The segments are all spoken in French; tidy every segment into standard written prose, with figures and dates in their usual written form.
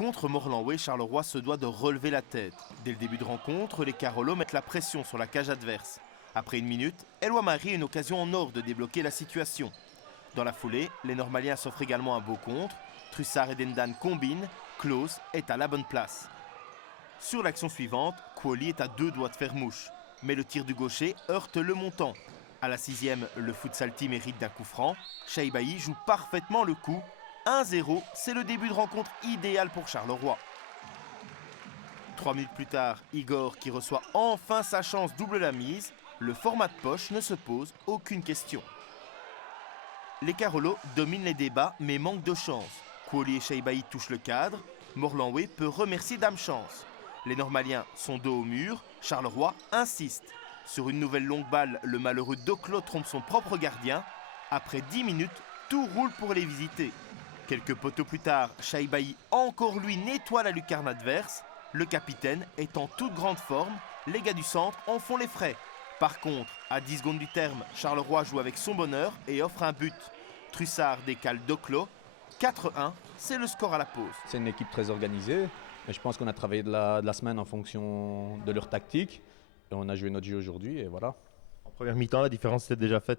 Contre Morlan-Way, Charleroi se doit de relever la tête. Dès le début de rencontre, les Carolos mettent la pression sur la cage adverse. Après une minute, Eloi Marie a une occasion en or de débloquer la situation. Dans la foulée, les Normaliens s'offrent également un beau contre. Trussard et Dendan combinent, Klose est à la bonne place. Sur l'action suivante, Quoli est à 2 doigts de faire mouche. Mais le tir du gaucher heurte le montant. À la 6e, le futsal team hérite d'un coup franc. Chaibaï joue parfaitement le coup. 1-0, c'est le début de rencontre idéal pour Charleroi. 3 minutes plus tard, Igor qui reçoit enfin sa chance double la mise. Le format de poche ne se pose aucune question. Les Carolos dominent les débats mais manquent de chance. Quoli et Chaibaï touchent le cadre. Morlan-Way peut remercier Dame Chance. Les Normaliens sont dos au mur. Charleroi insiste. Sur une nouvelle longue balle, le malheureux Doclo trompe son propre gardien. Après 10 minutes, tout roule pour les visiter. Quelques poteaux plus tard, Chaibaï, encore lui, nettoie la lucarne adverse. Le capitaine est en toute grande forme. Les gars du centre en font les frais. Par contre, à 10 secondes du terme, Charleroi joue avec son bonheur et offre un but. Trussard décale Doclo. 4-1, c'est le score à la pause. C'est une équipe très organisée. Et je pense qu'on a travaillé de la semaine en fonction de leur tactique. Et on a joué notre jeu aujourd'hui et voilà. En première mi-temps, la différence était déjà faite.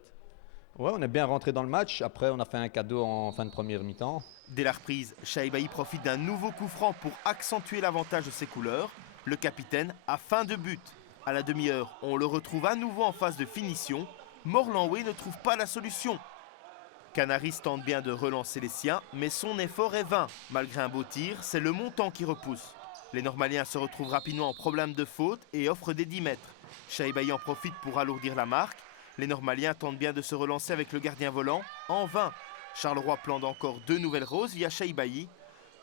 Ouais, on est bien rentré dans le match. Après, on a fait un cadeau en fin de première mi-temps. Dès la reprise, Chaibaï profite d'un nouveau coup franc pour accentuer l'avantage de ses couleurs. Le capitaine a faim de but. À la demi-heure, on le retrouve à nouveau en phase de finition. Morlan-Way ne trouve pas la solution. Canaris tente bien de relancer les siens, mais son effort est vain. Malgré un beau tir, c'est le montant qui repousse. Les Normaliens se retrouvent rapidement en problème de faute et offrent des 10 mètres. Chaibaï en profite pour alourdir la marque. Les Normaliens tentent bien de se relancer avec le gardien volant, en vain. Charleroi plante encore 2 nouvelles roses via Chaibaï.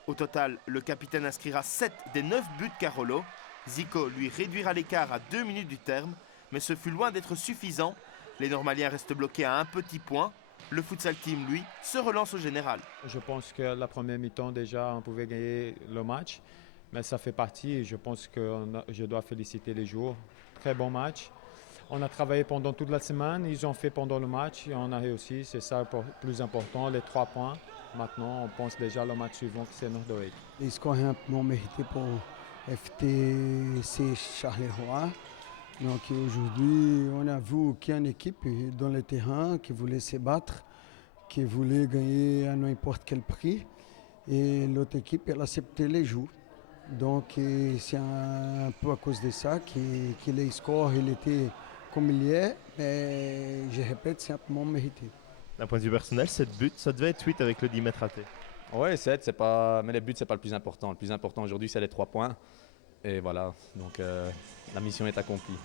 Au total, le capitaine inscrira 7 des 9 buts Carolo. Zico lui réduira l'écart à 2 minutes du terme, mais ce fut loin d'être suffisant. Les Normaliens restent bloqués à un petit point. Le futsal team, lui, se relance au général. Je pense que la première mi-temps, déjà, on pouvait gagner le match. Mais ça fait partie et je pense que je dois féliciter les joueurs. Très bon match. On a travaillé pendant toute la semaine, ils ont fait pendant le match et on a réussi. C'est ça le plus important, les 3 points. Maintenant, on pense déjà au match suivant que c'est Nordoé. Les scores amplement mérités pour FTC Charleroi. Donc aujourd'hui, on a vu qu'il y a une équipe dans le terrain qui voulait se battre, qui voulait gagner à n'importe quel prix. Et l'autre équipe, elle acceptait les jeux. Donc c'est un peu à cause de ça que les scores il était comme il est. Mais je répète, c'est amplement mérité. D'un point de vue personnel, 7 buts, ça devait être 8 avec le 10 mètres raté. Ouais, 7, c'est pas... mais les buts, c'est pas le plus important. Le plus important aujourd'hui, c'est les 3 points. Et voilà, donc la mission est accomplie.